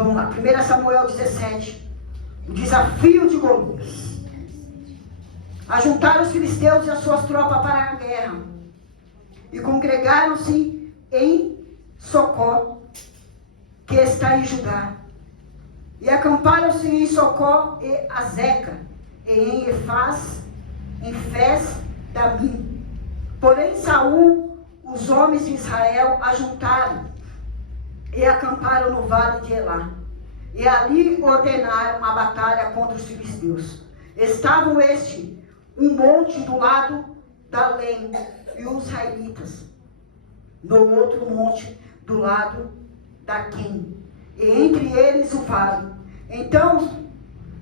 Vamos lá, 1 Samuel 17. O desafio de Golias. Ajuntaram os filisteus e as suas tropas para a guerra. E congregaram-se em Socó, que está em Judá. E acamparam-se em Socó e Azeca, e em Efaz, em Fez-Damim. Porém Saul, os homens de Israel, ajuntaram e acamparam no vale de Elá. E ali ordenaram a batalha contra os filisteus. Estavam um monte do lado da Lém e os israelitas no outro monte do lado da Quim, e entre eles o vale. Então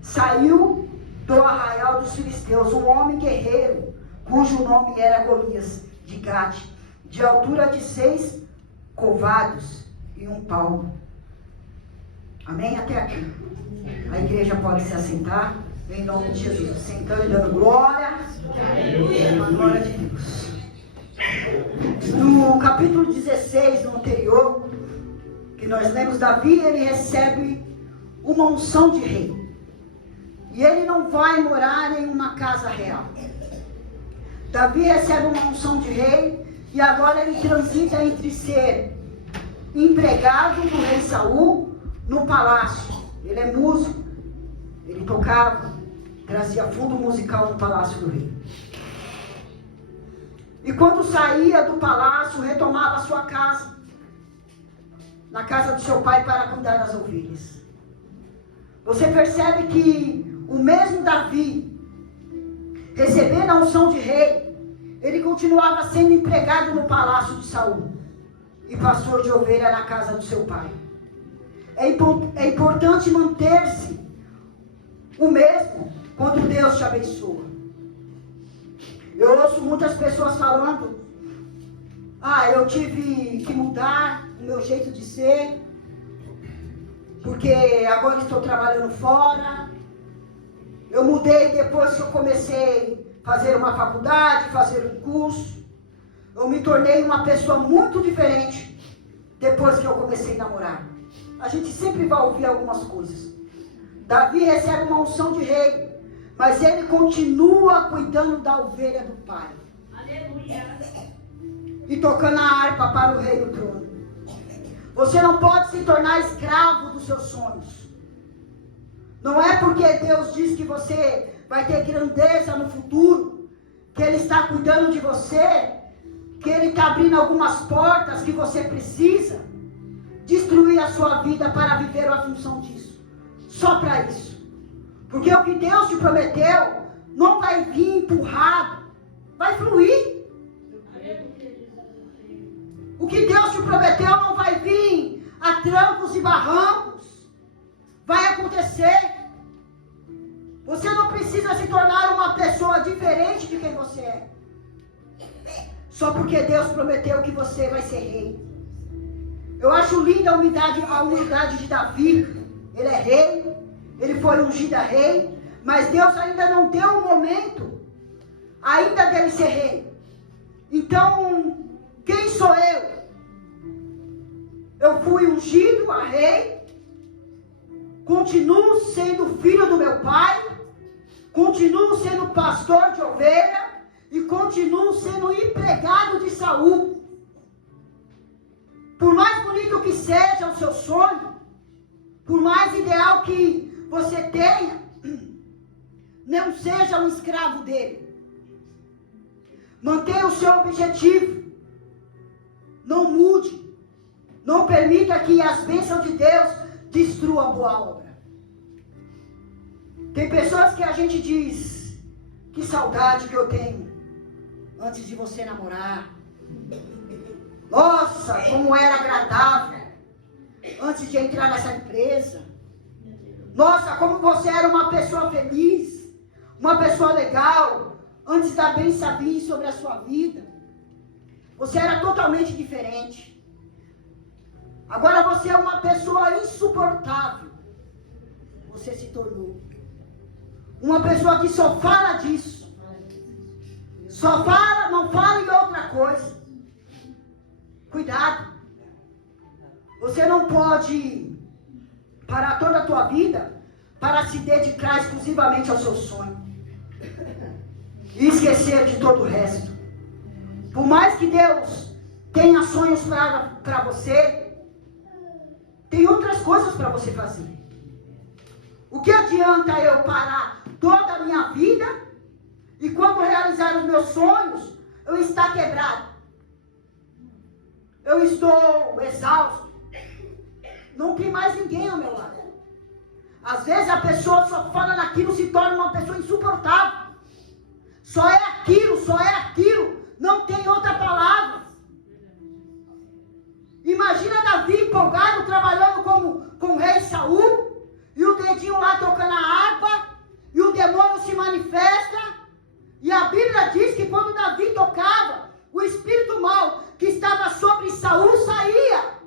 saiu do arraial dos filisteus um homem guerreiro, cujo nome era Golias, de Gate, de altura de 6 covados e 1 palmo. Amém? Até aqui. A igreja pode se assentar, em nome de Jesus. Sentando e dando glória. Glória de Deus. No capítulo 16, no anterior, que nós lemos, Davi, ele recebe uma unção de rei. E ele não vai morar em uma casa real. Davi recebe uma unção de rei, e agora ele transita entre ser empregado do rei Saul no palácio. Ele é músico, ele tocava, trazia fundo musical no palácio do rei. E quando saía do palácio, retomava a sua casa, na casa do seu pai, para cuidar das ovelhas. Você percebe que o mesmo Davi, recebendo a unção de rei, ele continuava sendo empregado no palácio de Saul e pastor de ovelha na casa do seu pai. É importante manter-se o mesmo quando Deus te abençoa. Eu ouço muitas pessoas falando: eu tive que mudar o meu jeito de ser, porque agora estou trabalhando fora. Eu mudei depois que eu comecei a fazer uma faculdade, fazer um curso. Eu me tornei uma pessoa muito diferente depois que eu comecei a namorar. A gente sempre vai ouvir algumas coisas. Davi recebe uma unção de rei, mas ele continua cuidando da ovelha do pai. Aleluia. E tocando a harpa para o rei do trono. Você não pode se tornar escravo dos seus sonhos. Não é porque Deus diz que você vai ter grandeza no futuro, que Ele está cuidando de você, que Ele está abrindo algumas portas que você precisa destruir a sua vida para viver a função disso. Só para isso. Porque o que Deus te prometeu não vai vir empurrado, vai fluir. O que Deus te prometeu não vai vir a trancos e barrancos. Vai acontecer. Você não precisa se tornar uma pessoa diferente de quem você é. Só porque Deus prometeu que você vai ser rei. Eu acho linda a humildade de Davi. Ele é rei, ele foi ungido a rei, mas Deus ainda não deu um momento ainda dele ser rei. Então, quem sou eu? Eu fui ungido a rei, continuo sendo filho do meu pai, continuo sendo pastor de ovelha e continuo sendo empregado de Saul. Por mais bonito que seja o seu sonho, por mais ideal que você tenha, não seja um escravo dele. Mantenha o seu objetivo. Não mude. Não permita que as bênçãos de Deus destruam a boa obra. Tem pessoas que a gente diz: que saudade que eu tenho antes de você namorar. Nossa, como era agradável antes de entrar nessa empresa. Nossa, como você era uma pessoa feliz, uma pessoa legal, antes da bênção vir sobre a sua vida. Você era totalmente diferente. Agora você é uma pessoa insuportável. Você se tornou uma pessoa que só fala disso. Só fala, não fala em outra coisa. Cuidado. Você não pode parar toda a tua vida para se dedicar exclusivamente ao seu sonho. E esquecer de todo o resto. Por mais que Deus tenha sonhos para você, tem outras coisas para você fazer. O que adianta eu parar toda a minha vida e quando realizar os meus sonhos, eu estar quebrado? Eu estou exausto. Não tem mais ninguém ao meu lado. Às vezes a pessoa só fala naquilo, se torna uma pessoa insuportável. Só é aquilo, não tem outra palavra. Imagina Davi empolgado, trabalhando com o rei Saul, e o dedinho lá tocando a harpa, e o demônio se manifesta, e a Bíblia diz que quando Davi tocava, o espírito mau que estava sobre Saul saía.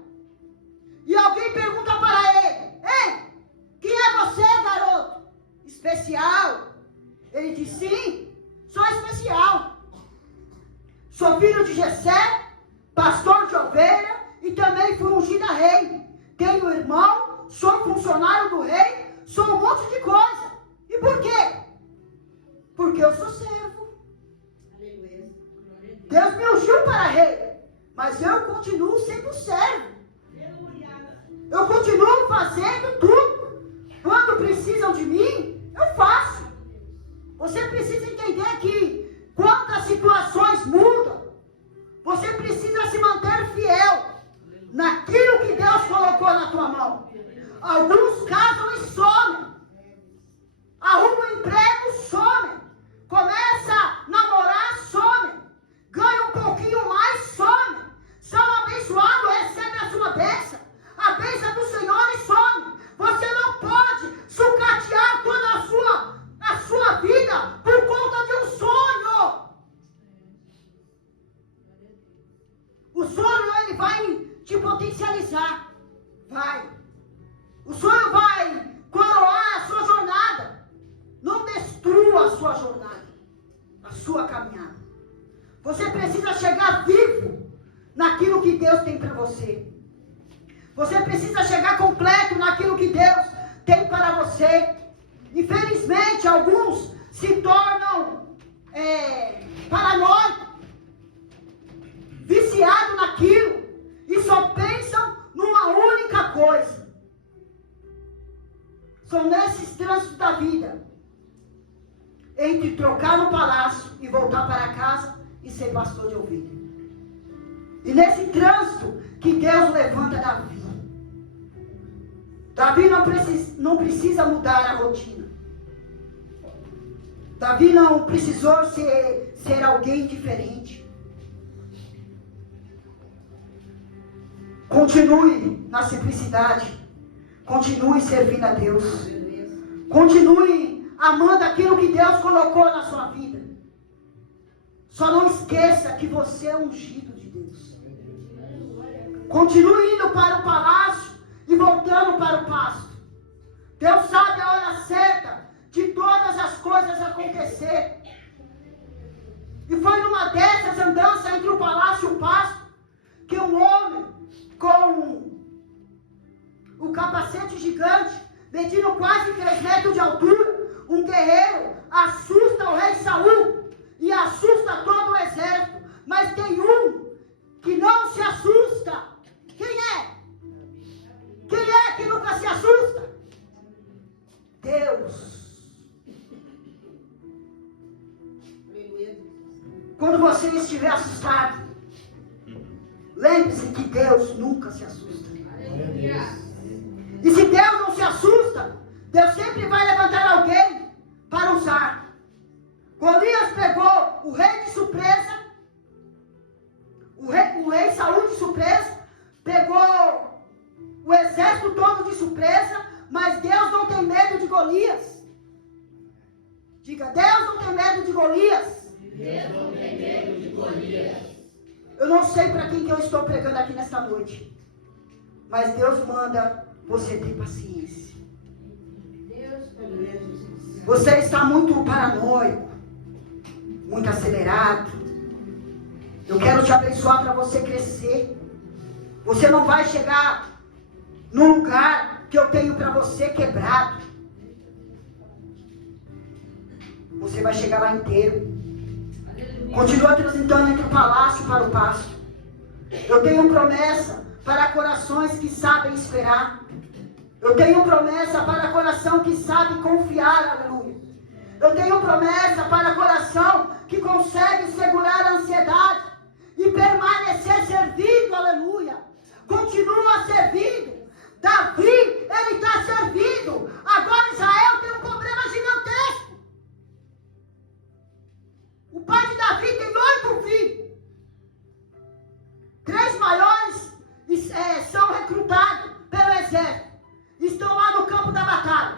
E alguém pergunta para ele: ei, quem é você, garoto? Especial? Ele diz: sim, sou especial. Sou filho de Jessé, pastor de ovelha, e também fui ungido a rei. Tenho irmão, sou funcionário do rei, sou um monte de coisa. E por quê? Porque eu sou servo. Deus me ungiu para rei, mas eu continuo sendo servo. Eu continuo fazendo tudo. Quando precisam de mim, eu faço. Você precisa entender que quando as situações mudam, você precisa se manter fiel naquilo que Deus colocou na tua mão. Alguns casam e somem. Arruma um emprego, somem. Começa a namorar, somem. Ganha um pouquinho mais, somem. São abençoados, recebe a sua bênção. A bênção do Senhor e some. Você não pode sucatear toda a sua vida por conta de um sonho. O sonho, ele vai te potencializar. Vai. O sonho vai coroar a sua jornada. Não destrua a sua jornada, a sua caminhada. Você precisa chegar vivo naquilo que Deus tem para você. Você precisa chegar completo naquilo que Deus tem para você. Infelizmente, alguns se tornam paranoicos, viciados naquilo, e só pensam numa única coisa. São nesses trânsitos da vida, entre trocar no palácio e voltar para casa e ser pastor de ovelha. E nesse trânsito que Deus levanta Davi. Davi não precisa mudar a rotina. Davi não precisou ser alguém diferente. Continue na simplicidade. Continue servindo a Deus. Continue amando aquilo que Deus colocou na sua vida. Só não esqueça que você é ungido de Deus. Continue indo para o palácio e voltando para o pasto. Deus sabe a hora certa de todas as coisas acontecer. E foi numa dessas andanças entre o palácio e o pasto que um homem com o capacete gigante, medindo quase 3 metros de altura, um guerreiro, assusta o rei Saul e assusta todo o exército. Mas tem um que não se assusta. Quem é? Quem é que nunca se assusta? Deus. Quando você estiver assustado, lembre-se que Deus nunca se assusta. E se Deus não se assusta, Deus sempre vai levantar alguém para usar. Golias pegou o rei de surpresa, o rei Saul de surpresa, pegou o exército todo de surpresa, mas Deus não tem medo de Golias. Diga: Deus não tem medo de Golias. Deus não tem medo de Golias. Eu não sei para quem que eu estou pregando aqui nesta noite, mas Deus manda você ter paciência. Você está muito paranoico, muito acelerado. Eu quero te abençoar para você crescer. Você não vai chegar num lugar que eu tenho para você quebrado, você vai chegar lá inteiro. Continua transitando entre o palácio para o pasto. Eu tenho promessa para corações que sabem esperar. Eu tenho promessa para coração que sabe confiar, aleluia. Eu tenho promessa para coração que consegue segurar a ansiedade e permanecer servindo, aleluia. Continua servindo. Davi, ele está servindo. Agora Israel tem um problema gigantesco. O pai de Davi tem 8 filhos. 3 maiores são recrutados pelo exército. Estão lá no campo da batalha.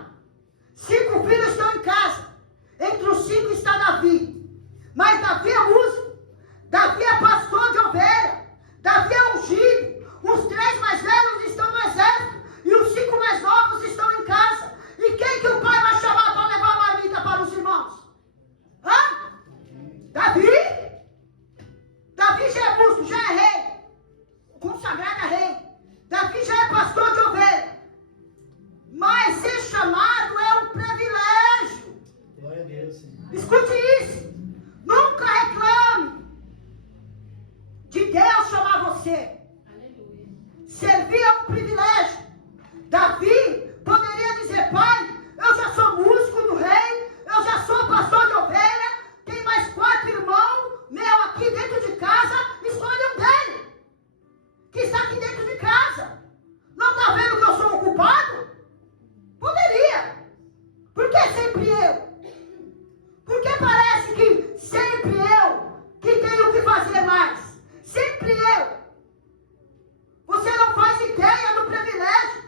5 filhos estão em casa. Entre os 5 está Davi. Mas Davi é músico. Davi é pastor de ovelha. Davi é ungido. Os 3 mais velhos estão no exército. E os 5 mais novos estão em casa. E quem que o pai vai chamar para levar a marmita para os irmãos? Hã? Davi? Davi já é músico, já é rei. Consagrado a rei. Davi já é pastor de ovelha. Mas ser chamado é um privilégio. Glória a Deus, Senhor. Escute isso. Nunca reclame de Deus chamar você. Aleluia. Servir é um privilégio. Davi poderia dizer: pai, eu já sou músico do rei, eu já sou pastor de ovelha, tem mais 4 irmãos meu aqui dentro de casa, escolhe um dele, que está aqui dentro de casa. Não está vendo que eu sou ocupado? Poderia. Por que sempre eu? Porque parece que sempre eu que tenho que fazer mais. Sempre eu. Você não faz ideia do privilégio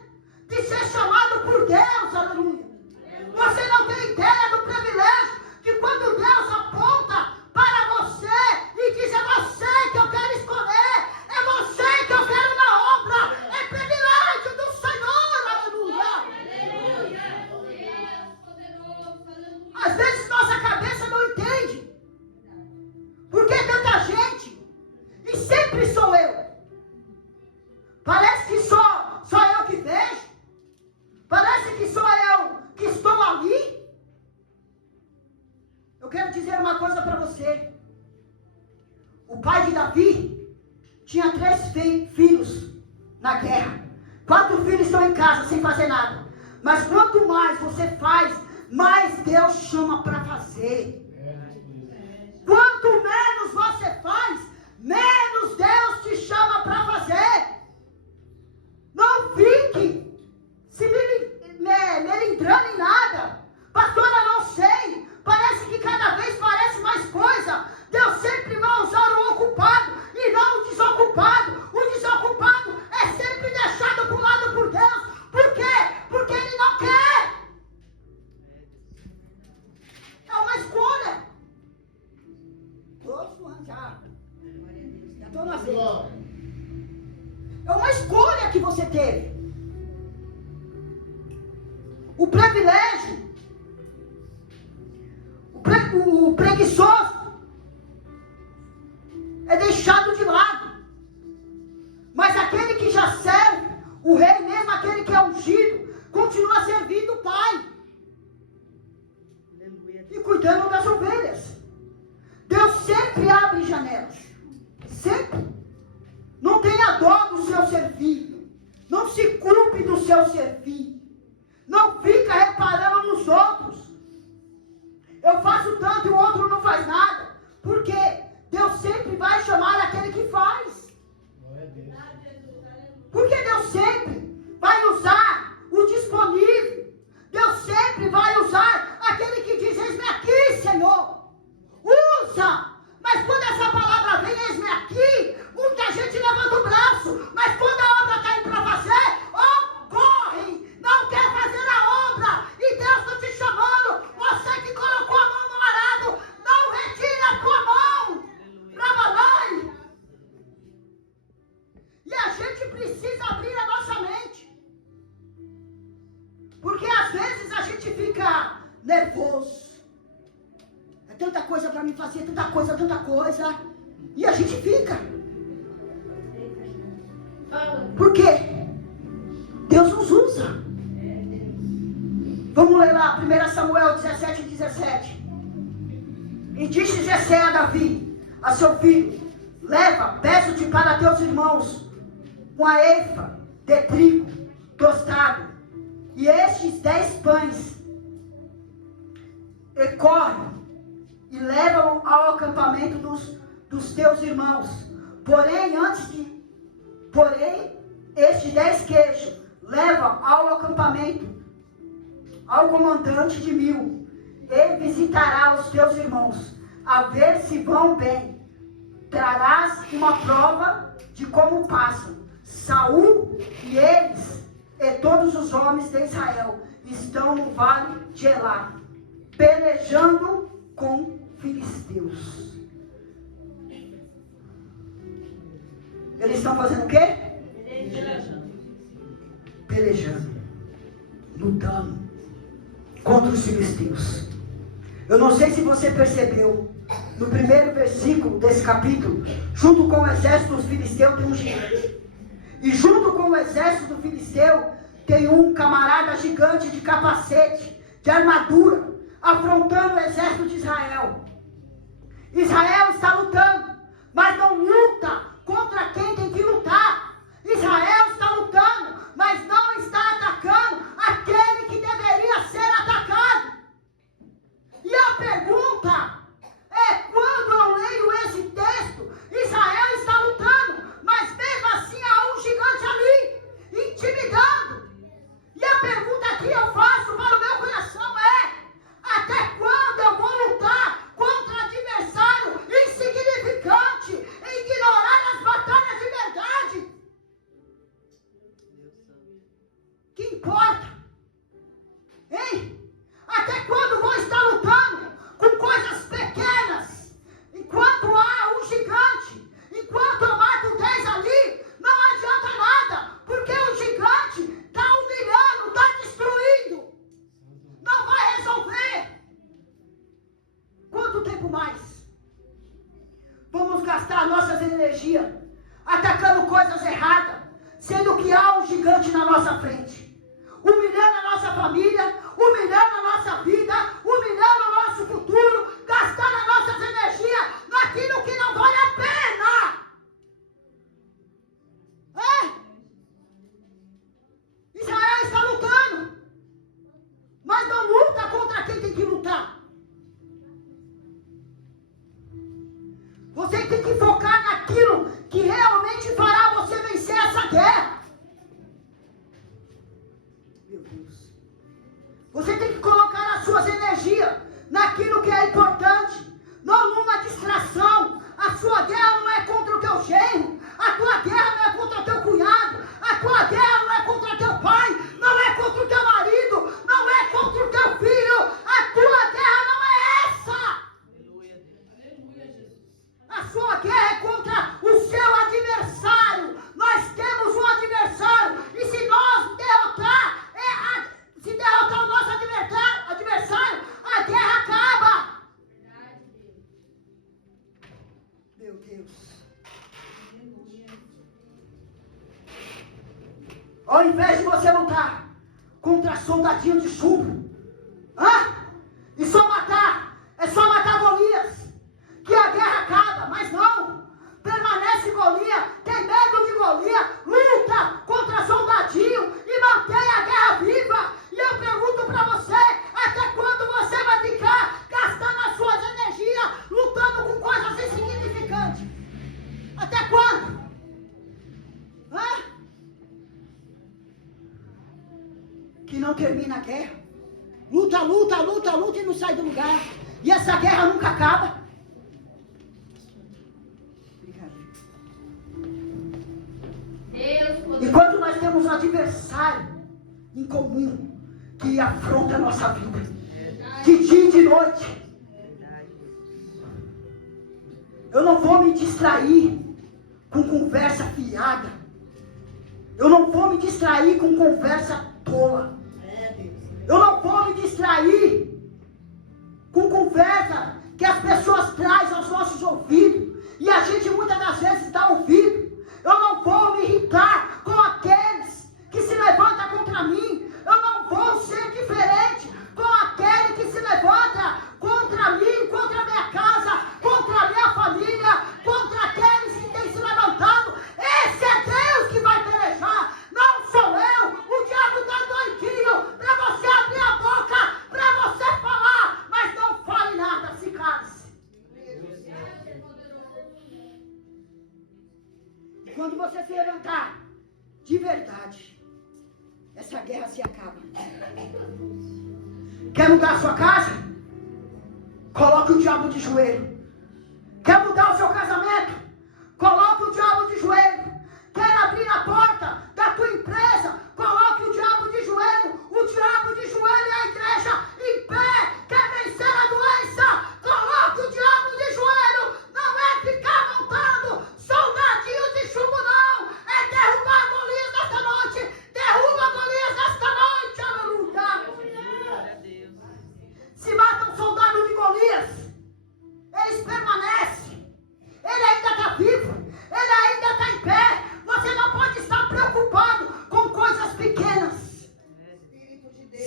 de ser chamado por Deus, aleluia. Você não tem ideia do privilégio que quando Deus aponta para você e diz: é você que eu quero escolher, é você que eu quero na obra, é privilégio do Senhor, aleluia. Às vezes nossa cabeça não entende. Por que tanta gente? E sempre sou eu. Parece que só eu que vejo. Parece que sou eu que estou ali. Eu quero dizer uma coisa para você. O pai de Davi tinha 3 filhos na guerra. 4 filhos estão em casa sem fazer nada. Mas quanto mais você faz, mais Deus chama para fazer. Quanto menos você faz, menos Deus te chama para fazer. Não fique se melindrando em nada. Pastora, não sei. Parece que cada vez parece mais coisa. Deus sempre vai usar o ocupado e não o desocupado. O desocupado é sempre deixado para o lado por Deus. Por quê? Porque Ele não quer. É uma escolha. Estou suando já. Já estou na frente. É uma escolha que você teve. O privilégio, o preguiçoso é deixado de lado. Mas aquele que já serve o rei, mesmo aquele que é ungido, continua servindo o pai e cuidando das ovelhas. Deus sempre abre janelas. Sempre. Não tenha dó do seu servir. Não se culpe do seu servir. Não fica reparando nos outros. Eu faço tanto e o outro não faz nada. Por quê? Deus sempre vai chamar aquele que faz. Porque Deus sempre vai usar o disponível. Deus sempre vai usar aquele que diz: eis-me aqui, Senhor. Usa. Mas quando essa palavra vem, eis-me aqui, muita gente levanta o braço. Mas quando a obra está indo para fazer, corre. Não quer fazer a obra. E Deus está te chamando. Você que colocou a mão no arado, não retira a tua mão. Trabalhai. E a gente precisa abrir a nossa mente. Porque às vezes a gente fica nervoso. É tanta coisa para mim fazer, tanta coisa. E a gente fica. Por quê? Deus nos usa. Vamos ler lá, 1 Samuel 17, 17. E disse Jessé a Davi, a seu filho: leva, peço-te para teus irmãos, uma efa de trigo tostado, e estes 10 pães, e corre, e leva-o ao acampamento dos teus irmãos. Porém, estes 10 queijos, leva ao acampamento, ao comandante de 1000. Ele visitará os teus irmãos, a ver se vão bem. Trarás uma prova de como passam. Saul e eles, e todos os homens de Israel, estão no vale de Elá, pelejando com filisteus. Eles estão fazendo o quê? Pelejando, lutando contra os filisteus. Eu não sei se você percebeu, no primeiro versículo desse capítulo, junto com o exército dos filisteus tem um gigante. E junto com o exército do filisteu tem um camarada gigante de capacete, de armadura, afrontando o exército de Israel. Israel está lutando, mas não luta contra quem tem que lutar. Israel está lutando, mas não está atacando aquele que deveria ser atacado. E a pergunta é, quando eu leio esse texto, Israel está lutando, mas mesmo assim há um gigante ali, intimidando. E a pergunta que eu faço para o meu coração é: até quando eu vou lutar contra adversário insignificante, ignorar as batalhas de verdade? Que importa? Hein? Até quando vou estar lutando com coisas pequenas? Enquanto há um gigante, enquanto eu mato 10 ali, não adianta nada, porque o gigante está humilhando, está destruindo, não vai resolver. Quanto tempo mais vamos gastar nossas energias atacando coisas erradas, sendo que há um gigante na nossa frente, humilhando a nossa família, humilhando a nossa vida, humilhando o nosso futuro, gastando as nossas energias naquilo que não vale a pena? Israel está lutando, mas não luta contra quem tem que lutar. Você tem que focar naquilo que realmente fará você vencer essa guerra. Meu Deus. Você tem que colocar as suas energias naquilo que é importante, não numa distração. A sua guerra não é contra o teu genro, a tua guerra não é contra o teu cunhado, a tua guerra não é contra o teu pai, não é contra o teu marido, não é contra o teu filho. A tua guerra não é essa. A sua guerra é contra o seu adversário. Nós temos um adversário, e se nós derrotar, se derrotar o nosso adversário, a guerra acaba. Meu Deus. Ao invés de você lutar contra soldadinho de chumbo, e só matar, é só matar Golias, que a guerra acaba. Mas não, permanece Golias, tem medo de Golias, luta contra soldadinho e mantém a guerra viva. E eu pergunto para você, até quando você vai ficar gastando as suas energias lutando com coisas insignificantes? Até quando? Que não termina a guerra. Luta, luta, luta, luta e não sai do lugar. E essa guerra nunca acaba. E quando nós temos um adversário em comum que afronta a nossa vida, de dia e de noite, eu não vou me distrair com conversa fiada, eu não vou me distrair com conversa tola, eu não vou me distrair com conversa que as pessoas trazem aos nossos ouvidos e a gente muitas das vezes está ouvindo. Eu não vou me irritar com aqueles que se levantam contra mim. Eu não vou ser diferente levanta contra mim, contra a minha casa, contra a minha família, contra aqueles que têm se levantado, esse é Deus que vai pelejar, não sou eu. O diabo está doidinho para você abrir a boca, para você falar, mas não fale nada, se cale-se. Quando você se levantar, de verdade, essa guerra se acaba. Quer mudar a sua casa? Coloque o diabo de joelho. Quer mudar o seu casamento? Coloque o diabo de joelho. Quer abrir a porta da tua empresa? Coloque o diabo de joelho. O diabo de joelho é a igreja em pé. Quer vencer a doença? Coloque o diabo de joelho. Não é ficar montando soldadinhos de chumbo, não. É derrubar Golias nesta noite. Derruba Golias nesta noite. Aleluia. Se mata um soldado de Golias, eles permanecem. Ele ainda está vivo. Ele ainda está em pé. Você não pode estar preocupado com coisas pequenas,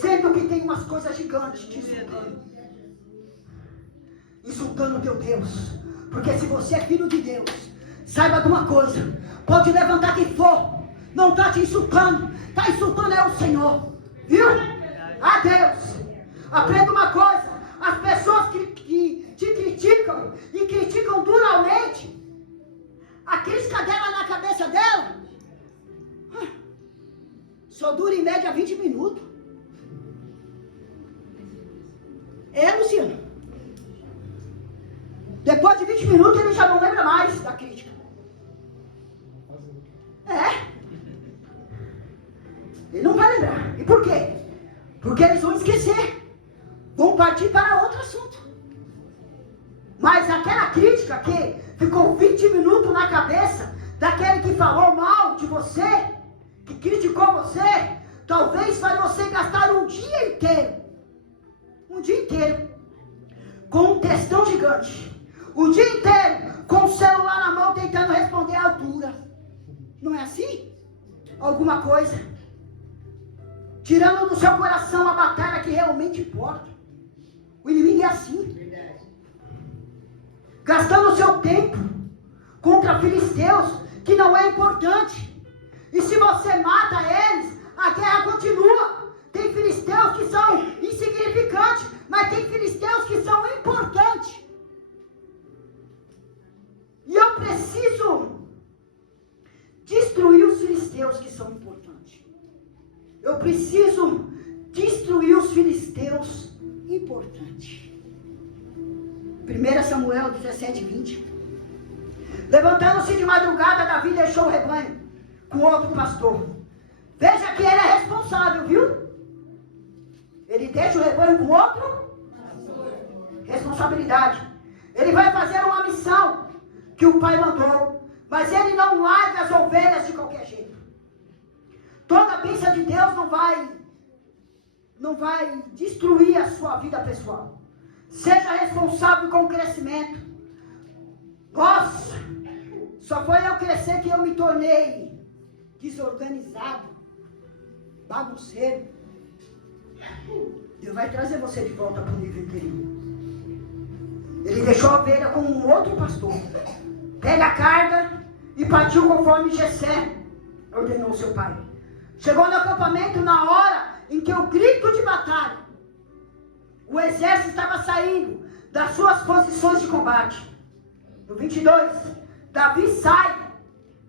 sendo que tem umas coisas gigantes te insultando o teu Deus. Porque se você é filho de Deus, saiba de uma coisa: pode levantar quem for, não está te insultando, está insultando é o Senhor, viu? A Deus. Aprenda uma coisa: as pessoas que te criticam e criticam duramente, a crítica dela na cabeça dela só dura em média 20 minutos. Luciano? Depois de 20 minutos ele já não lembra mais da crítica. Ele não vai lembrar. E por quê? Porque eles vão esquecer. Vão partir para outro assunto. Mas aquela crítica que ficou 20 minutos na cabeça daquele que falou mal de você, que criticou você, talvez faz você gastar um dia inteiro com um textão gigante, o dia inteiro com o celular na mão tentando responder à altura. Não é assim? Alguma coisa tirando do seu coração a batalha que realmente importa. O inimigo é assim, gastando o seu tempo contra filisteus que não é importante. E se você mata eles, a guerra continua. Tem filisteus que são insignificantes, mas tem filisteus que são importantes. E eu preciso destruir os filisteus que são importantes. Eu preciso destruir os filisteus importantes. 1 Samuel 17:20. Levantando-se de madrugada, Davi deixou o rebanho com outro pastor. Veja que ele é responsável, viu? Ele deixa o rebanho com outro responsabilidade. Ele vai fazer uma missão que o pai mandou, mas ele não larga as ovelhas de qualquer jeito. Toda a bênção de Deus não vai destruir a sua vida pessoal. Seja responsável com o crescimento. Nossa, só foi eu crescer que eu me tornei desorganizado, bagunceiro. Deus vai trazer você de volta para o nível interior. Ele deixou a ovelha com um outro pastor. Pega a carga e partiu conforme Jessé ordenou seu pai. Chegou no acampamento na hora em que o grito de batalha, o exército estava saindo das suas posições de combate. No 22, Davi sai,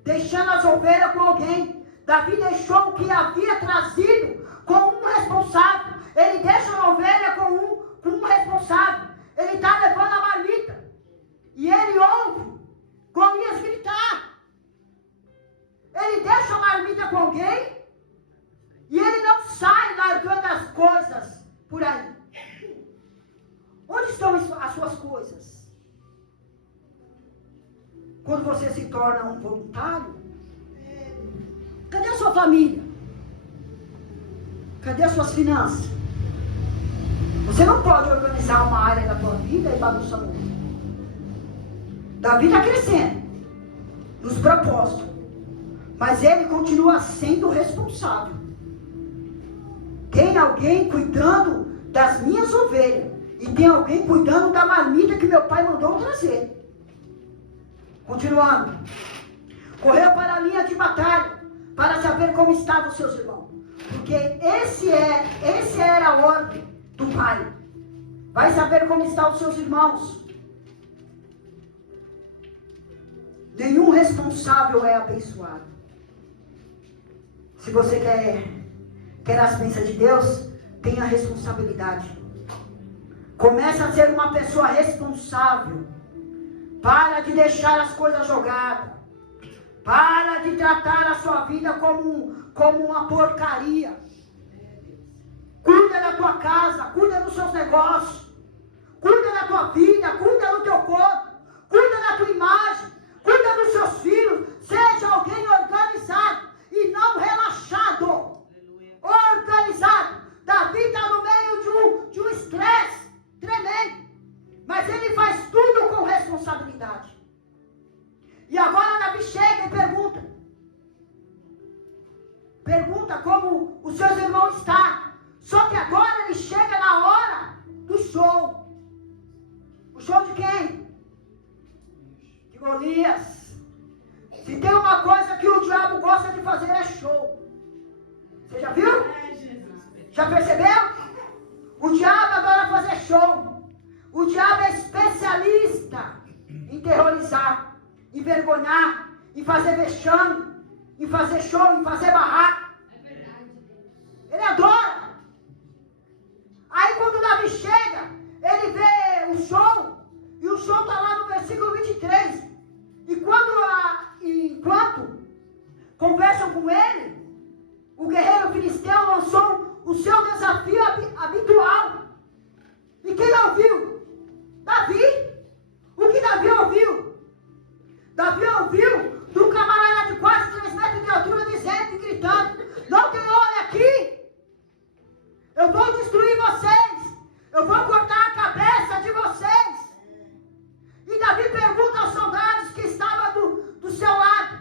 deixando as ovelhas com alguém. Davi deixou o que havia trazido com um responsável. Ele deixa a ovelha com um responsável. Ele está levando a marmita. E ele ouve Golias gritar. Ele deixa a marmita com alguém. E ele não sai largando as coisas por aí. Onde estão as suas coisas? Quando você se torna um voluntário? Cadê a sua família? Cadê as suas finanças? Você não pode organizar uma área da tua vida e bagunçar outra. Davi está crescendo nos propósitos, mas ele continua sendo responsável. Tem alguém cuidando das minhas ovelhas E tem alguém cuidando da marmita que meu pai mandou trazer. Continuando. Correu para a linha de batalha para saber como estavam os seus irmãos. Porque esse era a ordem do pai. Vai saber como estão os seus irmãos. Nenhum responsável é abençoado. Se você quer as bênçãos de Deus, tenha responsabilidade. Comece a ser uma pessoa responsável. Para de deixar as coisas jogadas. Para de tratar a sua vida como uma porcaria. Cuida da tua casa, cuida dos seus negócios. Cuida da tua vida, cuida do teu corpo. Cuida da tua imagem. Cuida dos seus filhos. Seja alguém organizado e não relaxado. Organizado. Davi está no meio de um estresse tremendo. Mas ele faz tudo com responsabilidade. E agora Davi chega e pergunta. Pergunta como os seus irmãos estão. Só que agora ele chega na hora do show. O show de quem? De Golias. Se tem uma coisa que o diabo gosta de fazer é show. Você já viu? Já percebeu? O diabo adora fazer show. O diabo é especialista em terrorizar, envergonhar, em fazer vexame, em fazer show, em fazer barraco. Ele adora. Aí quando Davi chega, ele vê o show, e o show está lá no versículo 23. E enquanto conversam com ele, o guerreiro filisteu lançou o seu desafio habitual. E quem ouviu? Davi. O que Davi ouviu? Davi ouviu de um camarada de quase 3 metros de altura dizendo e gritando: não tem homem aqui. Eu vou destruir vocês. Eu vou cortar a cabeça de vocês. E Davi pergunta aos soldados que estavam do seu lado: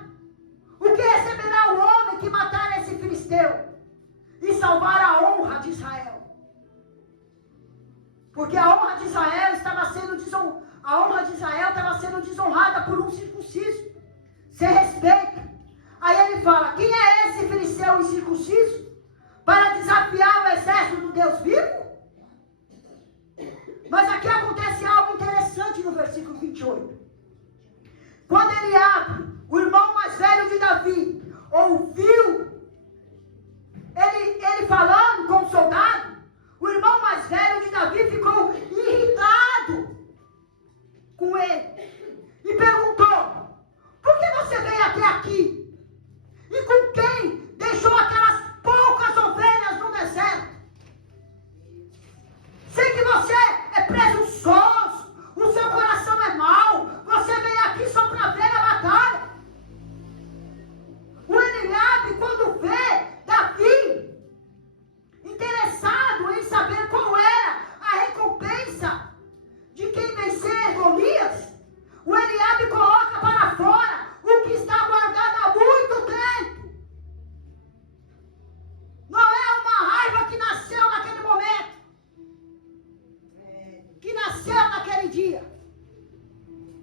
o que receberá o homem que matar esse filisteu e salvar a honra de Israel? Porque a honra de Israel estava sendo desonrada por um circunciso, sem respeito. Aí ele fala: quem é esse filisteu incircunciso para desafiar o exército do Deus vivo? Mas aqui acontece algo interessante no versículo 28. Quando Eliabe, o irmão mais velho de Davi, ouviu ele falando com o soldado, o irmão mais velho de Davi ficou irritado com ele e perguntou: por que você veio até aqui? E com quem deixou aquelas poucas ovelhas no deserto? Sei que você é presunçoso, o seu coração é mau, você veio aqui só para ver a batalha. O Eliabe, quando vê Davi interessado em saber qual era a recompensa de quem vencer Golias, o Eliabe coloca para fora o que está guardado há muito tempo. Não é uma raiva que nasceu naquele momento, que nasceu naquele dia.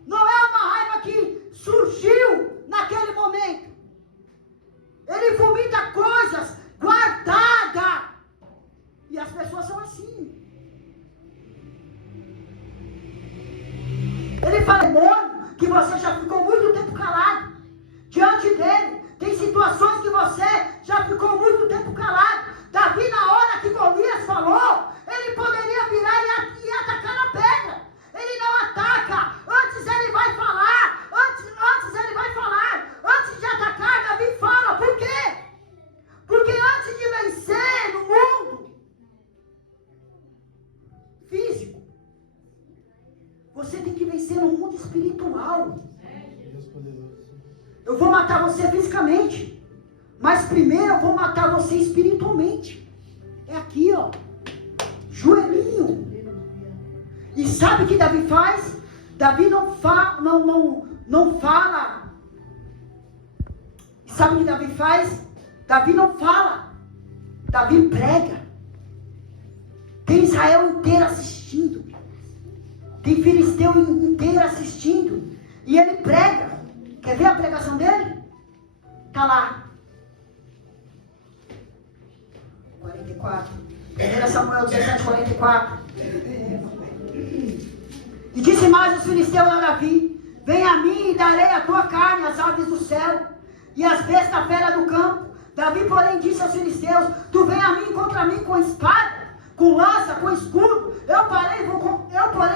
Não é uma raiva que surgiu naquele momento. Ele vomita coisas guardadas. E as pessoas são assim. Ele fala: demônio, que você já ficou muito tempo calado. Diante dele, tem situações que você já ficou muito tempo calado. Davi, na hora que Golias falou, ele poderia virar e atacar a pedra. Ele não ataca. Antes ele vai falar. Antes ele vai falar. Antes de atacar, Davi fala. Por quê? Porque antes de vencer no mundo físico, você tem que vencer no mundo espiritual. Eu vou matar você fisicamente, mas primeiro eu vou matar você espiritualmente. É aqui, ó, joelhinho. E sabe o que Davi faz? Davi não fala. E sabe o que Davi faz? Davi não fala. Davi prega. Tem Israel inteiro assistindo. Tem filisteu inteiro assistindo. E ele prega. Quer ver a pregação dele? Está lá. 44. 1 Samuel 17, 44. E disse mais os filisteus a Davi: vem a mim e darei a tua carne, as aves do céu e as bestas feras do campo. Davi, porém, disse aos filisteus: tu vem a mim contra mim com espada, com lança, com escudo. Eu, porém,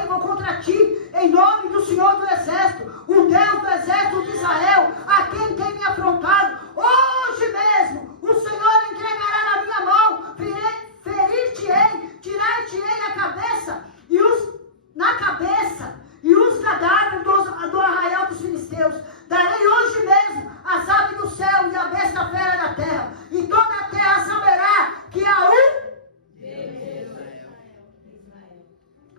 vou contra ti, em nome do Senhor do Exército, o Deus do Exército de Israel, a quem tem me afrontado. Hoje mesmo o Senhor entregará na minha mão, ferir-te-ei, tirar-te-ei a cabeça e os cadáveres do arraial dos filisteus. Darei hoje mesmo as aves do céu e a besta fera da terra, e toda a terra saberá que há um.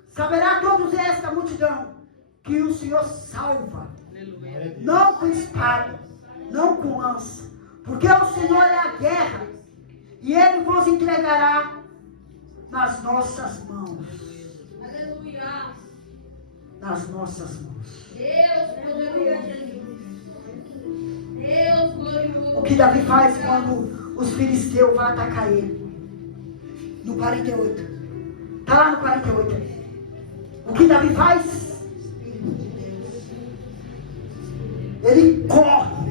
Saberá todos esta multidão que o Senhor salva, não com espada, não com lança, porque o Senhor é a guerra, e Ele vos entregará nas nossas mãos. Aleluia. Nas nossas mãos. Deus, aleluia, Jesus. Deus glorioso. O que Davi faz quando os filisteus vão atacar ele? No 48. Está lá no 48. O que Davi faz? Ele corre.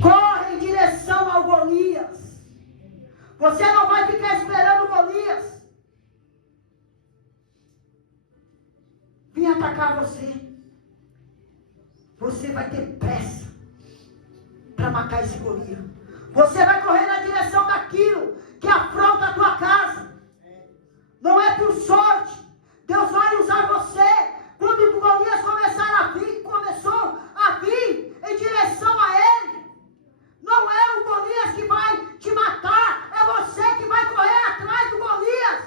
Corre em direção ao Golias. Você não vai ficar esperando o Golias vir atacar você. Você vai ter pressa para matar esse Golias. Você vai correr na direção daquilo que afronta a tua casa. Não é por sorte. Deus vai usar você. Quando o Golias começou a vir em direção a ele, não é o Golias que vai te matar, é você que vai correr atrás do Golias.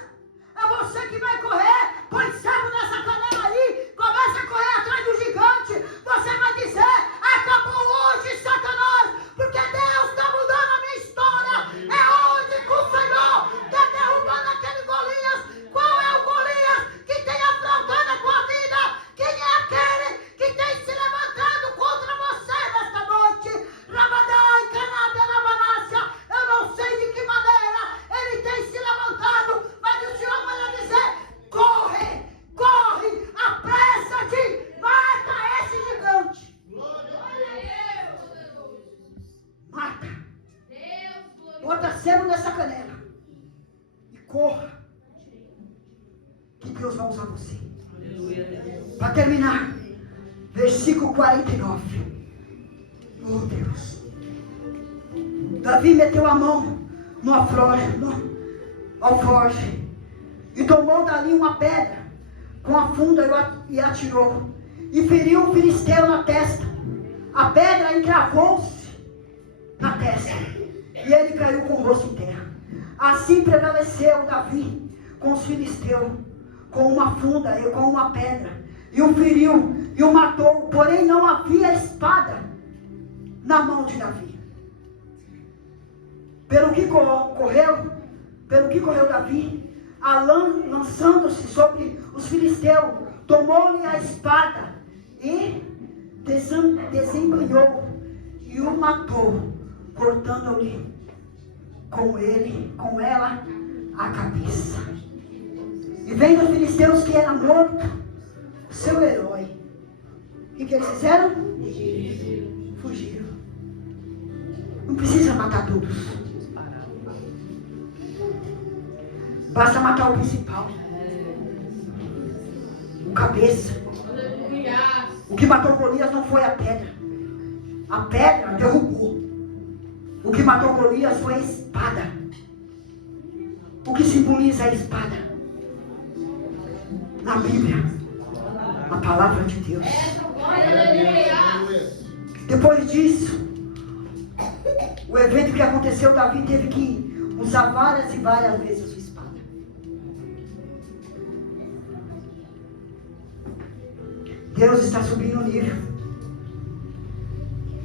É você que vai correr. Põe cego nessa canela aí, começa a correr atrás do gigante. Você vai dizer: acabou hoje, Satanás, porque Deus está mudando a minha história. É hoje que o Senhor está derrubando aquele Golias. Qual é o Golias que tem afrontado a tua vida? Quem é aquele que tem se levantado contra você nesta noite? Rabadai, Canada, Rabanácia. Eu não sei de que maneira ele tem se levantado, mas o Senhor vai dizer: corre, corre, apressa-te, mata esse gigante. Mata. Bota sebo nessa canela e corra, que Deus vai usar você. Para terminar, versículo 49. Oh Deus. Davi meteu a mão no alforje e tomou dali uma pedra com a funda e atirou, e feriu o filisteu na testa. A pedra encravou-se na testa e ele caiu com o rosto em terra. Assim prevaleceu Davi com os filisteus, com uma funda e com uma pedra, e o feriu e o matou. Porém não havia espada na mão de Davi. Pelo que correu Davi, lançando-se sobre os filisteus, tomou-lhe a espada e desembanhou e o matou, cortando-lhe com ela a cabeça. E vendo os filisteus que era morto seu herói, o que eles fizeram? Fugiram. Não precisa matar todos. Basta matar o principal, o cabeça. O que matou Golias não foi a pedra. A pedra derrubou. O que matou Golias foi a espada. O que simboliza a espada? Na Bíblia, a palavra de Deus. Depois disso, o evento que aconteceu, Davi teve que usar várias e várias vezes a sua espada. Deus está subindo o nível.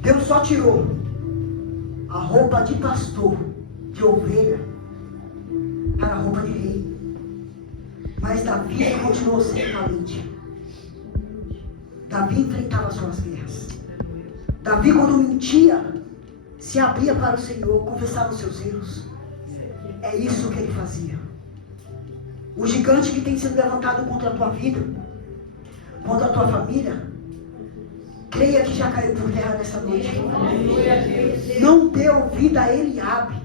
Deus só tirou a roupa de pastor, de ovelha, para a roupa de rei. Mas Davi continuou sendo valente. Davi enfrentava suas guerras. Davi, quando mentia, se abria para o Senhor, confessava os seus erros. É isso que ele fazia. O gigante que tem sido levantado contra a tua vida, contra a tua família, creia que já caiu por terra nessa noite. Não dê ouvido a Eliabe.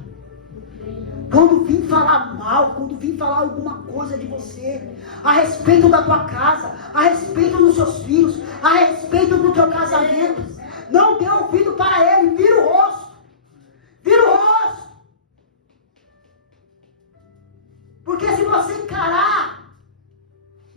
Quando vim falar mal, quando vim falar alguma coisa de você, a respeito da tua casa, a respeito dos seus filhos, a respeito do teu casamento, não dê ouvido para ele, vira o rosto. Vira o rosto. Porque se você encarar,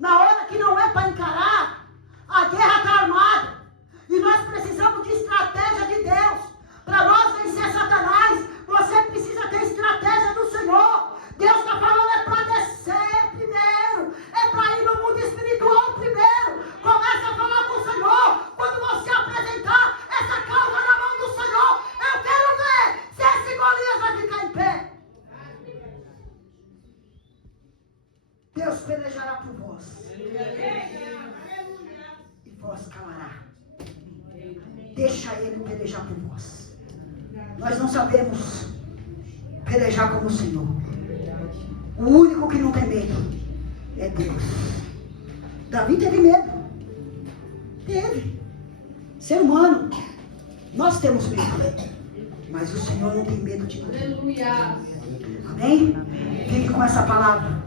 na hora que não é para encarar, a guerra está armada. E nós precisamos de estratégia de Deus. Para nós vencer Satanás, você precisa ter estratégia do Senhor. Deus está falando é para descer primeiro. É para ir no mundo espiritual primeiro. Comece a falar com o Senhor. Quando você apresentar essa causa na mão do Senhor, eu quero ver se esse Golias vai ficar em pé. Deus pelejará por vós. E vós calará. Deixa ele pelejar por vós. Nós não sabemos pelejar como o Senhor. O único que não tem medo é Deus. Davi teve medo. Teve. Ser humano. Nós temos medo. Mas o Senhor não tem medo de ninguém. Aleluia. Amém? Fique com essa palavra.